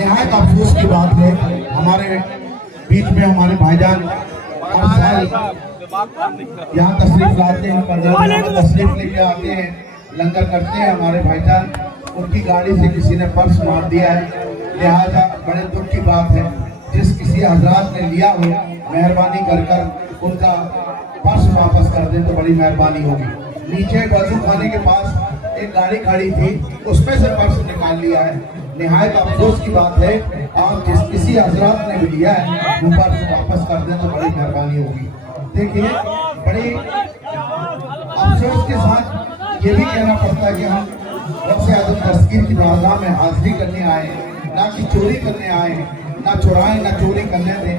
निहायत अफसोस की बात है, हमारे बीच में हमारे भाईजान हर साल यहाँ तशरीफ लाते हैं, 15 दिन में तशरीफ लेके आते हैं, लंगर करते हैं। हमारे भाईजान उनकी गाड़ी से किसी ने पर्स मार दिया है, लिहाजा बड़े दुख की बात है। जिस किसी हजरात ने लिया हो, मेहरबानी कर उनका पर्स वापस कर दें तो बड़ी मेहरबानी होगी। नीचे वजू खाने के पास एक गाड़ी खड़ी थी, उसमें से पर्स निकाल लिया है। निहायत अफसोस की बात है, आप जिस किसी हजरात ने भी लिया है वो पर्स वापस कर दें तो बड़ी मेहरबानी होगी। देखिए, बड़ी अफसोस के साथ ये भी कहना पड़ता है कि हम गौसे आज़म दस्तगीर की बारगाह में हाजिरी करने आए, ना कि चोरी करने आए, ना चुराएं ना चोरी करने दें।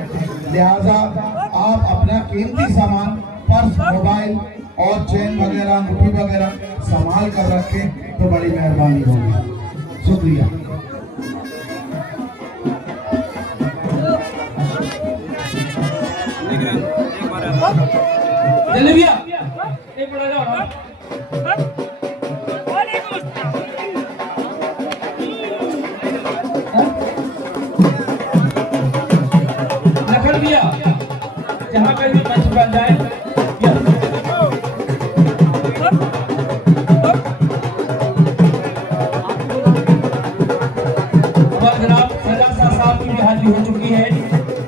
लिहाजा आप अपना कीमती सामान, पर्स, मोबाइल और चेन वगैरह, अंगूठी वगैरह संभाल कर रखें तो बड़ी मेहरबानी होगी। शुक्रिया। जल्दी भैया एक बड़ा जाओ ना। लखन भैया जहाँ पे भी मंच बन जाए और जनाब सजा साहब की भी हाजिरी हो चुकी है।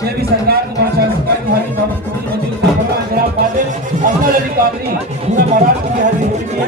ये भी सरकार की भाषा सरकारी हाजिरी जनाब अफजल अली कादरी पूरा महाराष्ट्र की हाजिरी हो चुकी है।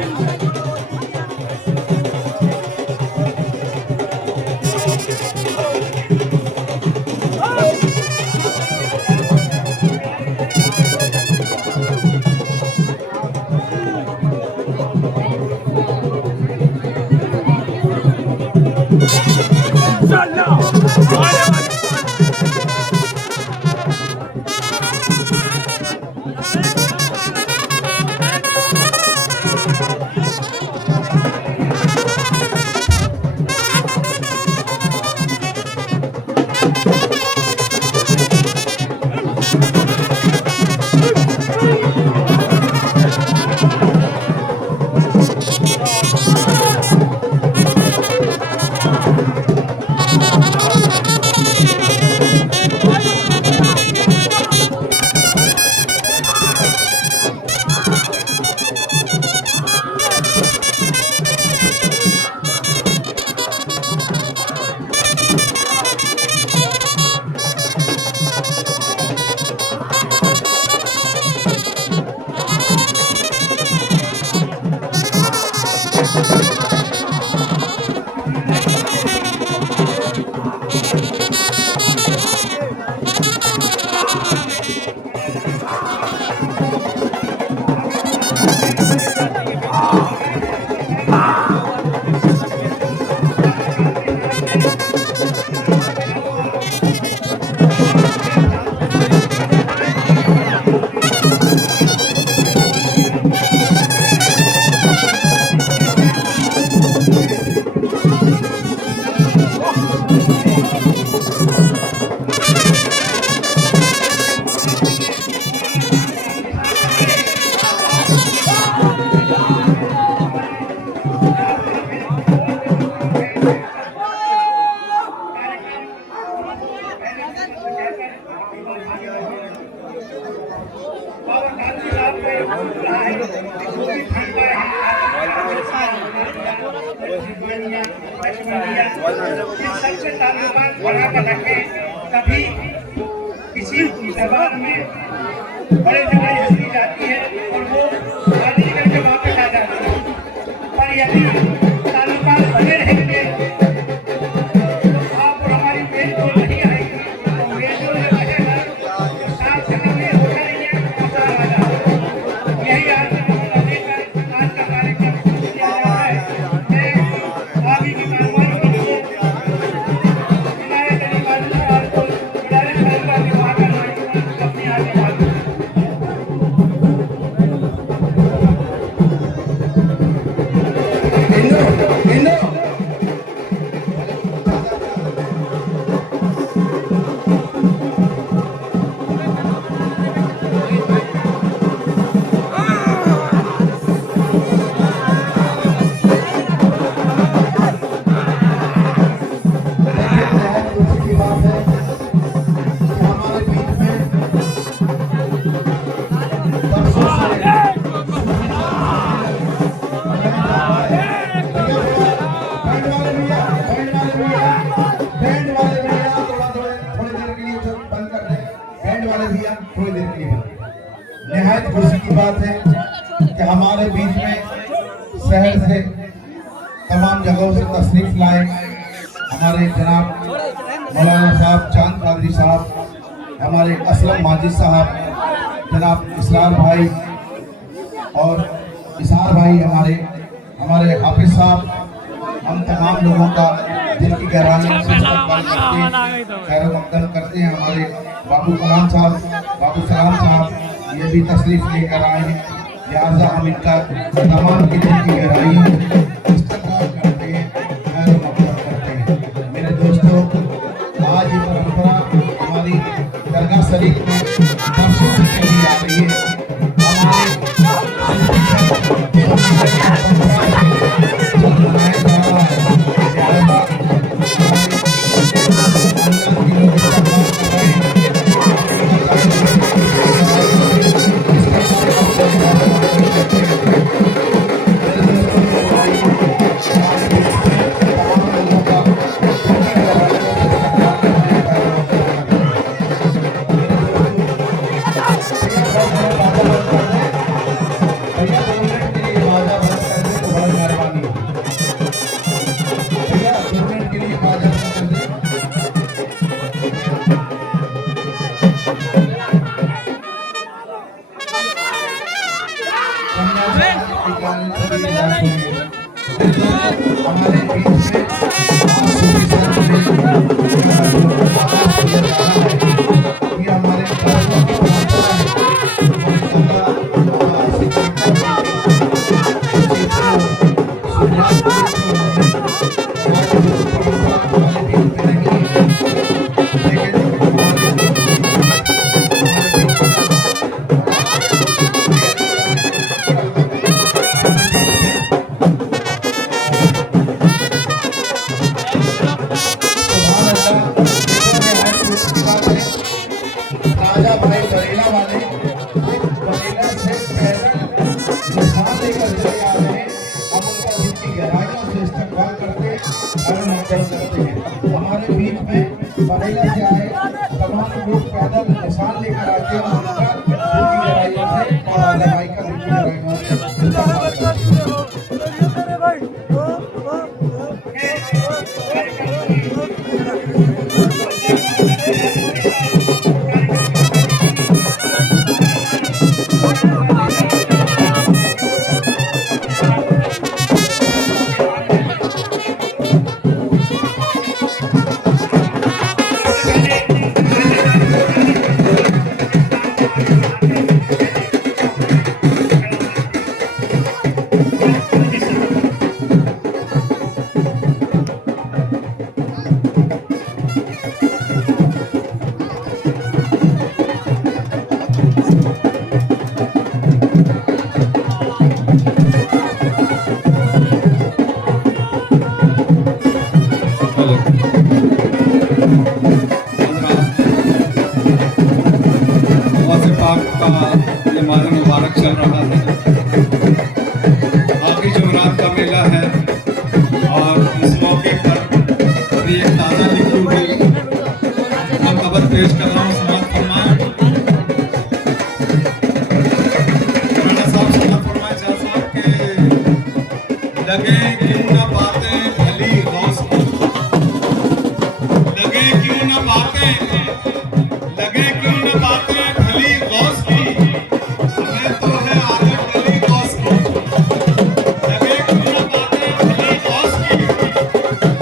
सबसे ताल्लुकात बराबर रखें, तभी किसी दरबार में बड़े जगह हस्ती जाती है और वो शादी करके वापस आ जाती है। पर यदि ताल्लुकात बने रहेंगे आप और हमारी मेल तो नहीं आएगी, तो मेल जो रहेगा तो साथ में होता ही है, मजा आ जाएगा। यही आज का कार्यक्रम किया जा रहा है। आगे की कार्रवाई के लिए हिमायत अली कादरी को गुजारिश करूंगा कि वहां का अपने आगे बात है कि हमारे बीच में शहर से तमाम जगहों से तशरीफ लाए हमारे जनाब मौलाना साहब चांद कादरी साहब, हमारे असलम माजिद साहब, जनाब इसरार भाई और इसार भाई, हमारे हाफिज साहब, हम तमाम लोगों का दिल की गहराइयों से खैर मकदम करते हैं। हमारे बाबू कलाम साहब, बाबू सलाम साहब ये भी तशरीफ लेकर आए हैं, लिहाजा हम इनका तमाम की दिल की गहराइयों से इस्तकबाल करते हैं, खैर मकदम करते हैं। मेरे दोस्तों, आज ये परंपरा हमारी दरगाह शरीफ में बरसों से चली आ रही है। हमारे बीच में ये हमारे राजा भाई बरेला वाले बरेला से पैदल निशान लेकर चले आ रहे हैं। हम उनका दिल की गहराइयों से इस्तकबाल करते और मकदम करते हैं। हमारे बीच में बरेला से आए तमाम लोग पैदल निशान लेकर आते हैं और उनका दिल की गहराइयों से और भाई का दिल की गहराइयों से इस्तकबाल करते हैं। ये माह मुबारक चल रहा है, आखिरी जुमरात का मेला है और इस मौके पर अभी एक ताज़ा लिखी हुई मैं खबर पेश कर रहा हूँ। समाप्त फरमाएं मौलाना साहब, समाप्त फरमाएं शाह साहब के लगे क्यों न बातें भली गौस की, लगे क्यों न बातें, लगे क्यों न बातें भली गौस की, हमें तो है आदत भली गौस की। लगे क्यों न बातें भली गौस की,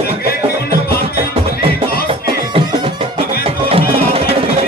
लगे क्यों न बातें भली गौस की, हमें तो है आदत भली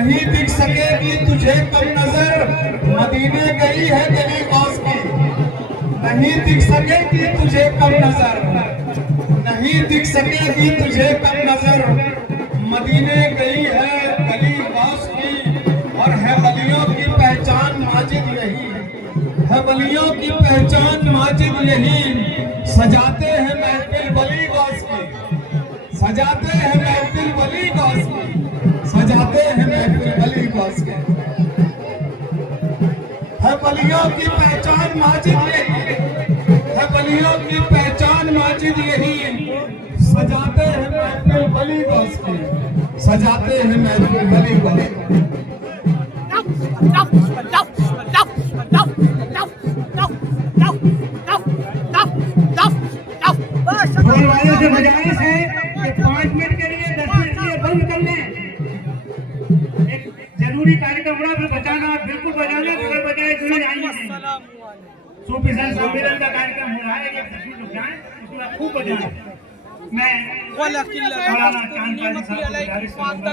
नहीं दिख सकेगी तुझे कब नजर, मदीने गई है गली गौस की। नहीं दिख सकेगी तुझे कब नजर, नहीं दिख सकेगी तुझे कब नजर, मदीने गई है गली गौस की। और है वलियों की पहचान माजिद यही, है वलियों की पहचान माजिद यही। सजाते हैं महफिल वली गौस की, सजाते हैं महफिल वली गौस की, सजाते हैं महफिल वली गौस के। है वलियों की पहचान माजिद यही, है वलियों की पहचान माजिद यही। सजाते हैं महफिल वली गौस की, सजाते हैं महफिल वली गौस की। ढोल वाले से गुजारिश है कि 5 मिनट के लिए 10 मिनट के लिए बंद कर लें। एक जरूरी कार्यक्रम हुआ, फिर बजाना बिल्कुल बजाना, बगैर बजाए जुड़े जाएंगे। सूफी संत सम्मेलन का कार्यक्रम हो रहा है, ये तस्वीर रुक जाए, उसके बाद खूब बजाएं। मैं मौलाना चांद काजी साहब को गुजारिश करूंगा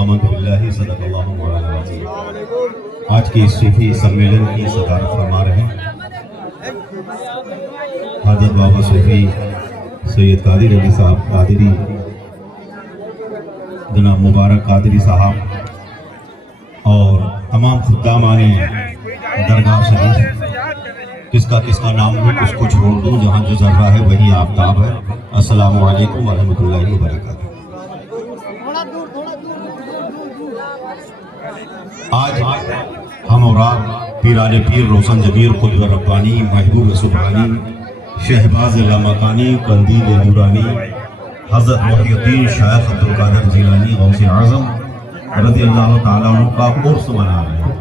आमन्तु बिल्लाहि सदक़ल्लाहु मौलाना अज़ीम। आज के इस सूफी सम्मेलन की सदारत फरमा रहे हैं हज़रत बाबा सूफी सैयद कादिर अली साहब कादिरी, जनाब मुबारक कादिरी साहब और तमाम खुद्दामाने दरगाह शरीफ। किसका नाम लूँ, उसको छोड़ दूँ, जहाँ जो जर्रा है वही आफ्ताब है। अस्सलामु अलैकुम व रहमतुल्लाहि व बरकातहू। आज हम और आप पीराने पीर रोशन जमीर कुतुब रब्बानी महबूब सुबहानी शहबाज लामकानी कंदील नूरानी हज़रत मुहियुद्दीन शायख अब्दुल कादिर जिलानी गौसे आज़म रज़ियल्लाहु ताला अन्हु का उर्स मना रहे हैं।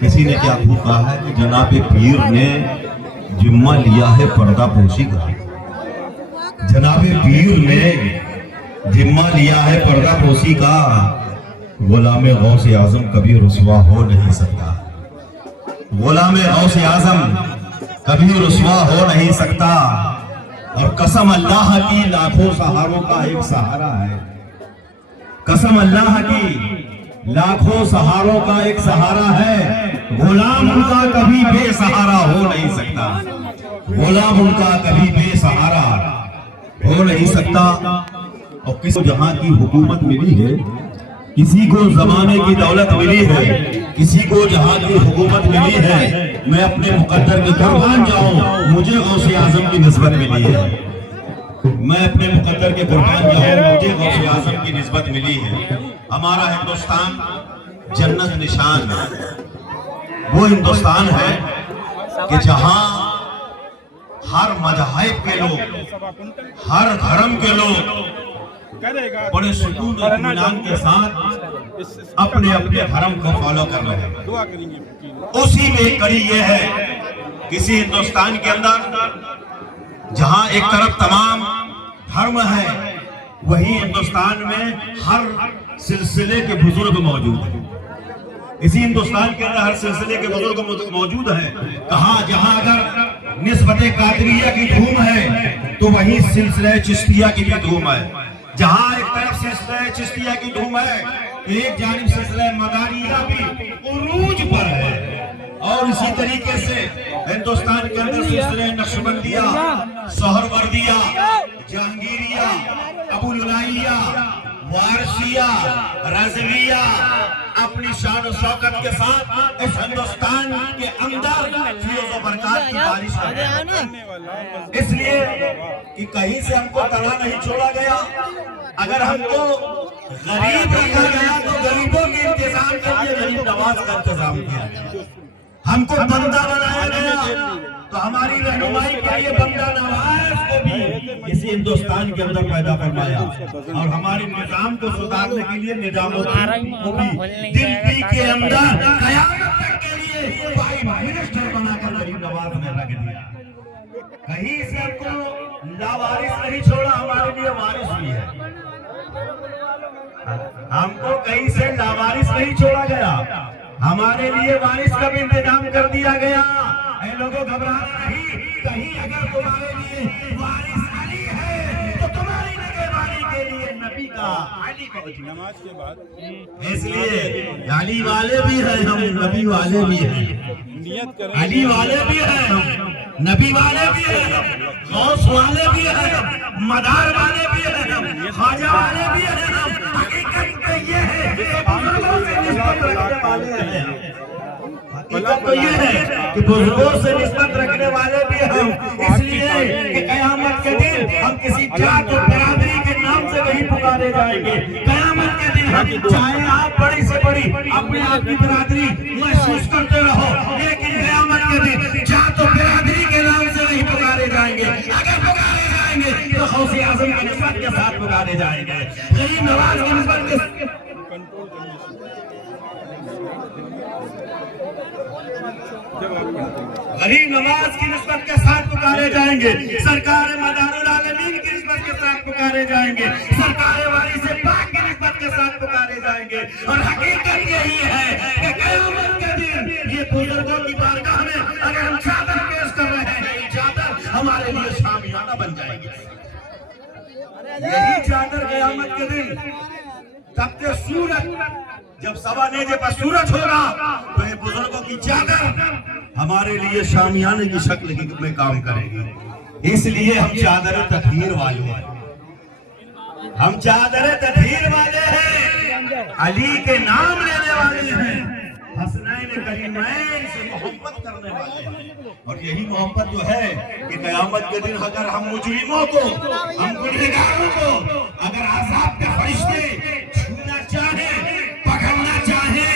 किसी ने क्या खूब कहा है कि जनाब पीर ने जिम्मा लिया है पर्दा पोशी का। जनाब पीर ने जिम्मा लिया है पर्दा पोशी का। गुलाम गौसे आज़म कभी रुसवा हो नहीं सकता, गुलाम गौसे आज़म कभी रुसवा हो नहीं सकता। और कसम अल्लाह की लाखों सहारों का एक सहारा है, कसम अल्लाह की लाखों सहारों का एक सहारा है। गुलाम उनका कभी बेसहारा हो नहीं सकता, गुलाम उनका कभी बेसहारा हो नहीं सकता। और किसी को जहां की हुकूमत मिली है, किसी को जमाने की दौलत मिली है, किसी को जहां की हुकूमत मिली है, मैं अपने मुकद्दर के कुर्बान जाऊं, मुझे गौसे आज़म की निस्बत मिली है। मैं अपने मुकद्दर के कुर्बान जाऊं, मुझे गौसे आज़म की निस्बत मिली है। हमारा हिंदुस्तान जन्नत निशान है। वो हिंदुस्तान है कि जहां हर मजहब के लोग, हर धर्म के लोग बड़े सुकून और इत्मीनान के साथ अपने अपने धर्म को फॉलो कर रहे हैं। उसी में कड़ी यह है, किसी हिंदुस्तान के अंदर जहां एक तरफ तमाम धर्म है, वही हिंदुस्तान में हर सिलसिले के बुजुर्ग मौजूद हैं। इसी हिंदुस्तान के अंदर हर सिलसिले के बुजुर्ग मौजूद हैं। कहा जहां अगर निस्बत कादरिया की धूम है तो वहीं सिलसिला चिश्तिया की भी धूम है। जहां एक तरफ सिलसिला चिश्तिया की धूम है, एक जानिब सिलसिला मदानिया भी उरूज पर है। और इसी तरीके से हिंदुस्तान के अंदर सिलसिले नक्शबंदिया, सोहरवर्दिया, जहांगीरिया, अबुलुलाइया, वारसिया, रज़विया अपनी शान और शौकत के साथ इस हिंदुस्तान के अंदर फैज़ और बरकत की बारिश कर रहे हैं। इसलिए कि कहीं से हमको तला नहीं छोड़ा गया। अगर हमको गरीब रखा गया तो गरीबों के इंतजाम के लिए गरीब नवाज का इंतजाम किया गया। हमको बंदा बनाया गया तो हमारी रहनुमाई के लिए बंदा नवाज को भी इसी हिंदुस्तान के अंदर पैदा फरमाया। और हमारे निजाम को सुधारने के लिए निजामुद्दीन को भी दिल्ली के अंदर कयामत तक के लिए प्राइम मिनिस्टर बनाकर गरीब नवाज ने रख दिया। कहीं से हमको लावारिस नहीं छोड़ा, हमारे लिए वारिस भी है। हमको कहीं से लावारिस नहीं छोड़ा गया, हमारे लिए वारिस का भी इंतजाम कर दिया गया। ऐ लोगों घबराना नहीं, कहीं अगर तुम्हारे लिए वारिस अली है तो तुम्हारी निगहबानी के लिए नबी का अली नमाज के बाद, इसलिए अली वाले भी हैं हम, नबी वाले भी हैं, अली वाले भी हैं हम, नबी वाले भी हैं, गौस वाले भी हैं, मदार वाले भी हैं, ख्वाजा वाले भी हैं। हकीकत तो ये है कि बुजुर्गों से निस्बत रखने वाले हैं, हकीकत तो ये है कि बुजुर्गों से निस्बत रखने वाले भी हम, इसलिए कि कयामत के दिन हम किसी जात और बिरादरी के नाम से नहीं पुकारे जाएंगे। कयामत के दिन हम चाहे आप बड़ी से बड़ी अपने आप की बिरादरी महसूस करते रहो, लेकिन कयामत के दिन जात और बिरादरी के नाम से नहीं पुकारे जाएंगे। अगर पुकारे जाएंगे तो गौसे आजम की निस्बत के साथ पुकारे जाएंगे, गरीब नवाज की निस्बत के गरीब नवाज की निस्बत के साथ पुकारे जाएंगे, सरकार मदारुल आलमीन की निस्बत के साथ पुकारे जाएंगे, सरकार वाली से पाक की निस्बत के साथ पुकारे जाएंगे। और हकीकत यही है कि क़यामत के दिन ये बुजुर्गों की बारगाह में अगर हम चादर पेश कर रहे हैं, ये चादर हमारे लिए शामियाना बन जाएगी। यही चादर क़यामत के दिन तब के सूरज जब सवा नेजे पर सूरज होगा तो ये बुजुर्गों की चादर हमारे लिए शामियाने की शक्ल में काम करेगी। इसलिए हम चादर तकदीर वाले हैं, हम चादर तकदीर वाले हैं, अली के नाम लेने वाले हैं, हसनैन करीमैन से मोहब्बत करने वाले हैं। और यही मोहब्बत जो है कि क़यामत के दिन अगर हम मुजरिमों को, हम गुनहगारों को अगर अज़ाब के फरिश्ते छूना चाहें, पकड़ना चाहें,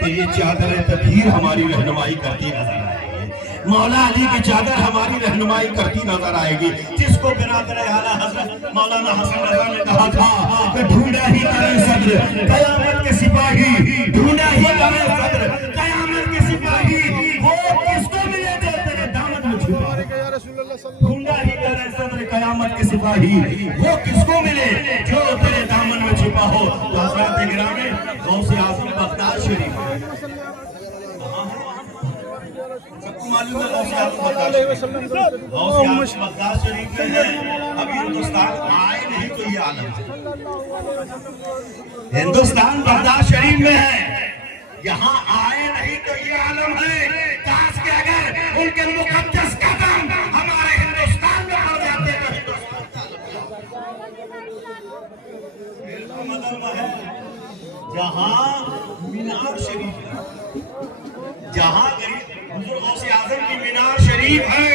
तो ये चादर तकदीर हमारी रहनुमाई करती नजर आएगी। मौला अली की चादर हमारी रहनुमाई करती नजर आएगी, जिसको बिरादर आला हज़रत मौलाना हसन रज़ा ने कहा था कि ढूंढा ही करे सद्र क़यामत के सिपाही, ढूंढा ही करे सद्र क़यामत के सिपाही, वो किसको मिले जो तेरे दामन में छुपा, ढूंढा ही करे सद्र क़यामत के सिपाही, वो किसको मिले जो तेरे दामन में छुपा हो। तो हज़रत गिरामी गौसे आज़म बगदाद शरीफ सबको मालूम है, गौसे आज़म बगदाद शरीफ में है। अभी हिंदुस्तान आए नहीं तो ये आलम है, हिंदुस्तान बगदाद शरीफ में है, यहाँ आए नहीं तो ये आलम है। काश के अगर उनके मुकद्दस कदम हमारे हिंदुस्तान में पड़ जाते तो हिंदुस्तान है जहाँ मीनार शरीफ है, जहाँ बुजुर्गों से आजम की मीनार शरीफ है।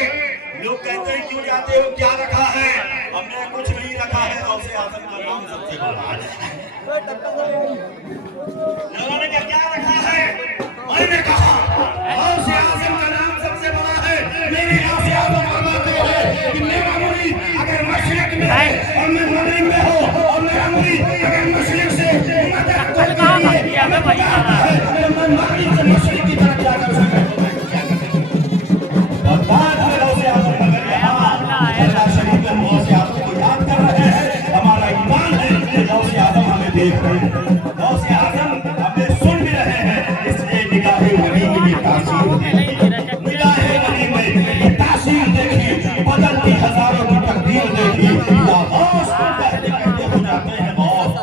लोग कहते हैं क्यों जाते हो, क्या रखा है? हमने कुछ नहीं रखा है, गौसे आजम का नाम सबसे बड़ा है। लोगों ने क्या रखा है? मैंने कहा गौसे आजम का नाम सबसे बड़ा है। मेरे गौसे आजम फरमाते हैं कि मेरा मुरीद अगर मशरिक में है और मैं मगरिब में हूँ, और मेरा मुरीद अगर मशरिक से मदद को मैं मगरिब से मशरिक की तरफ जाकर देख रहे हैं, गौसे आज़म हमें सुन भी रहे हैं, इसलिए निगाहे वली में ये तासीर देखी, निगाहे वली में ये तासीर देखी, बदलती हजारों की तकदीर देखी। या गौस कहते कहते हो जाते हैं गौस,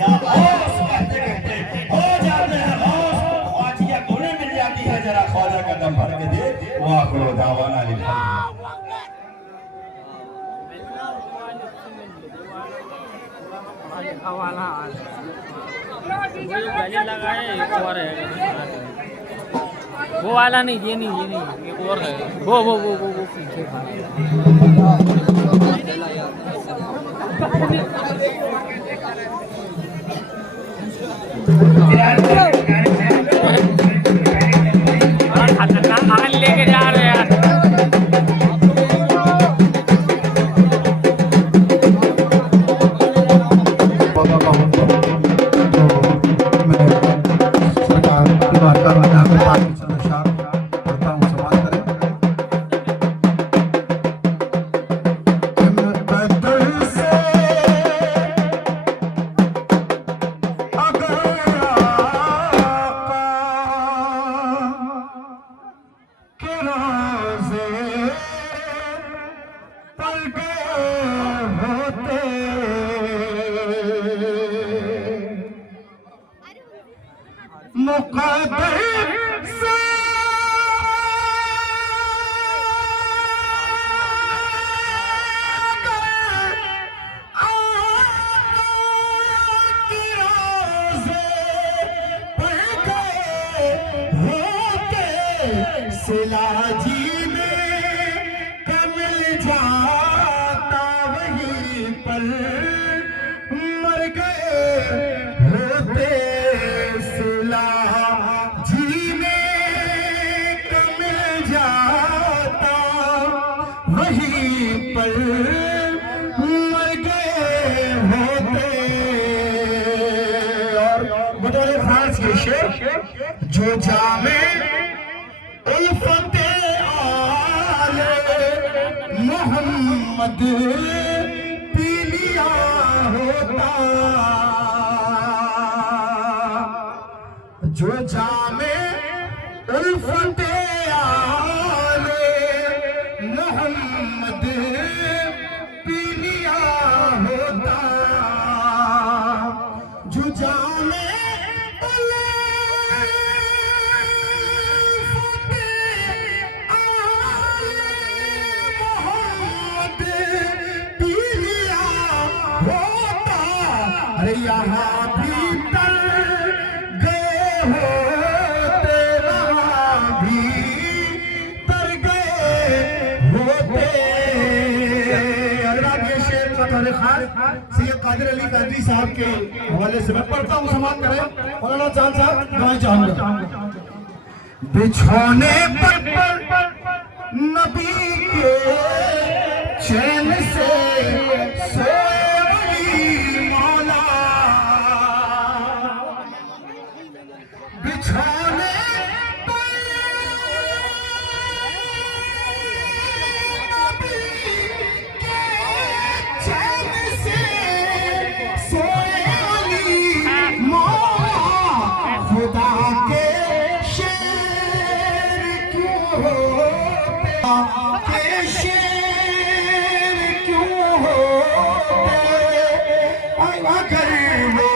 या गौस कहते कहते हो जाते हैं गौस। ख्वाजिया गोने मिल जाती है, जरा ख्वाजा का दम भर के दे। वाह दावाना हवाला लगाए, एक और है वो वाला नहीं, ये नहीं, एक और है वो पीछे खतरनाक लेके जा रहे हैं यार। सरकार की बात कर रहा है। मुकद्दर से सिलाजी में कमल जाता वहीं पर मर गए होते सिलाजी में कमल जाता वहीं पर मर गए होते। और बतौर खास ये शेर जो जामे उल्फते आले मोहम्मद पी लिया होता, जो जामे उल्फते आले मोहम्मद पी लिया होता, जो जामे अरे यहाँ भीतर गए होते वहाँ भी तर गए होते। अगर आप ये शेर बतौर खास सैयद कादिर अली कादरी साहब के हवाले से मैं पढ़ता हूँ, समाप्त करें। मौलाना चांद साहब दुआएं चाहूंगा। बिछौने पर नबी के चैन से सोए बिछाने पर नबी के चैन से सोए अली मौला, खुदा के शेर क्यों होते, के शेर क्यों होते, अगर वो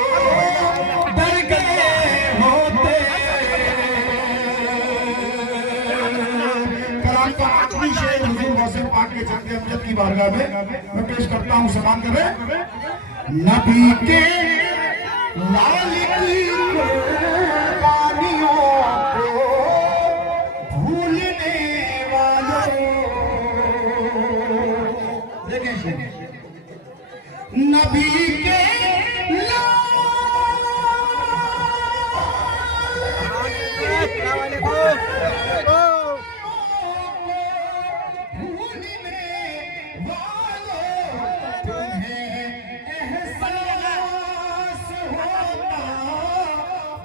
डर गए होते। कलाम का आखिरी शेर हुजूर गौसे पाक के जंग अमजद की बारगाह में मैं पेश करता हूँ, सलाम करें। नबी के लाल की कुर्बानियों को भूलने वालों, देखें नबी के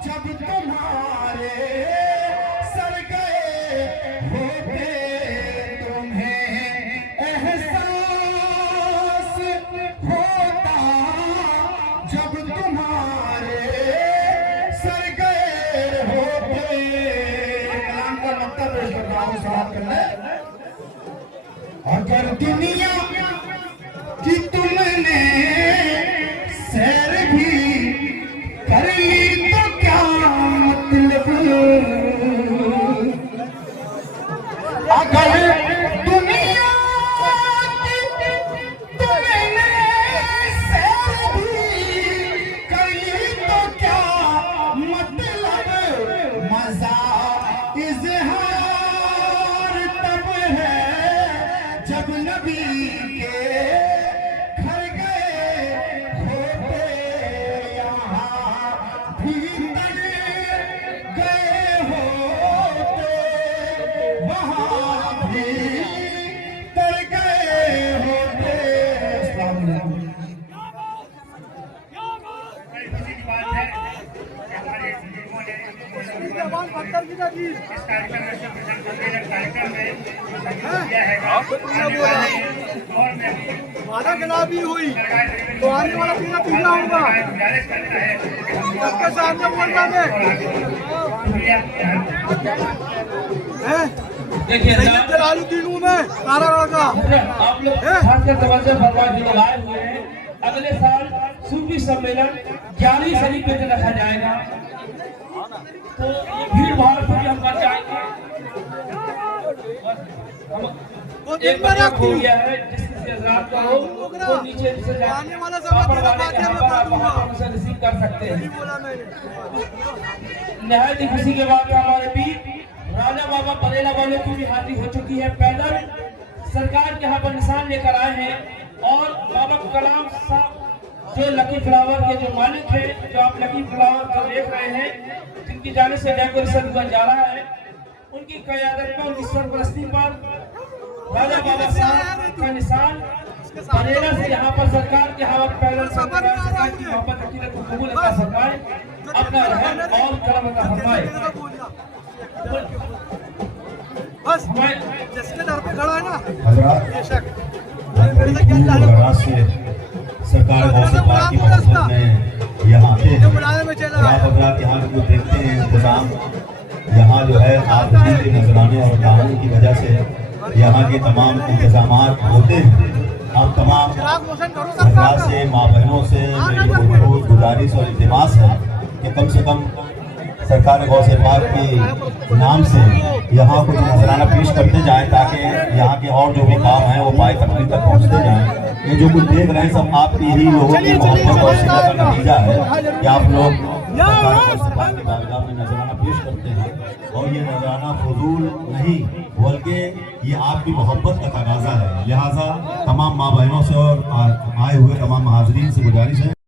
जब तुम्हारे सर गए होते, तुम्हें एहसास होता, जब तुम्हारे सर गए होते। कलाम का मक्ता पेश कर रहा हूँ, समाप्त करना। अगर दुनिया की तुमने सैर भी कर ली तो क्या मतलब, अगर दुनिया की तुमने सैर भी कर ली तो क्या मतलब, मजा इज़हार तब है जब नबी के घर गए होते, यहाँ भीतर गए होते, वहाँ भी तर गए होते। अस्सलाम वालेकुम। बड़ी खुशी की बात है कि हमारे बुजुर्गों ने इस कार्यक्रम में सम्मेलन कार्यक्रम में किया है। और में वादा खिलाफी हुई तो आने वाला पीना पीना होगा, गुजारिश करता है सबके सामने बोलना है। देखिए जलालुद्दीन में कारागार का आप लोग खासकर तवज्जो फरमाएं, जो लोग आए हुए हैं। अगले साल सूफी सम्मेलन 11वीं शरीफ पे रखा जाएगा। तो भीड़ भाड़ से भी हम बच जाएंगे। हम एक बच्चा खो गया है, जिस किसी हजरात का हो वो नीचे से आने वाला समय तेरा बात है, मैं बांटूंगा। उसे रिसीव कर सकते हैं। नहीं बोला मैंने। नहायत ही खुशी के बाद हमारे बीच राजा बाबा परेला वालों की भी हाजिरी हो चुकी है। पैदल सरकार के यहाँ पर निशान लेकर आए हैं और बाबा कलाम साहब जो लकी फ्लावर के जो मालिक हैं, जो आप लकी फ्लावर का देख रहे हैं, जिनकी जाने से डेकोरेशन हुआ जा रहा है, उनकी क़यादत में, उनकी सरपरस्ती पर राजा बाबा साहब का निशान परेला से यहाँ पर सरकार के हवा पैदल सरकार की मोहब्बत अकीदत को कबूल अता फरमाए, अपना रहम और करम अता फरमाए। बस जिसके दर पे खड़ा है ना हजरात बेशक से सरकार गौसे पाक की मोहब्बत में यहाँ आते हैं। बुलाने में चला आप हजरात यहाँ को देखते हैं इंतजाम, यहाँ जो है आप के नजराने और कानून की वजह से यहाँ के तमाम इंतजाम होते हैं। आप तमाम हजरात से, माँ बहनों से मेरी बहुत गुजारिश और इल्तिमास है कि कम से कम सरकार गौसे पाक के नाम से यहाँ कुछ नजराना पेश करते जाएं, ताकि यहाँ के और जो भी काम हैं वो पाए तकमील तक पहुँचते जाएं। ये जो कुछ देख रहे हैं सब आपकी ही लोगों की मोहब्बत और शिद्दत का नतीजा है कि आप लोग सरकार गौसे पाक की बारगाह में नजराना पेश करते हैं। और ये नजराना फजूल नहीं बल्कि ये आपकी मोहब्बत का तकाजा है। लिहाजा तमाम माँ बहनों से और आए हुए तमाम हाज़रीन से गुजारिश है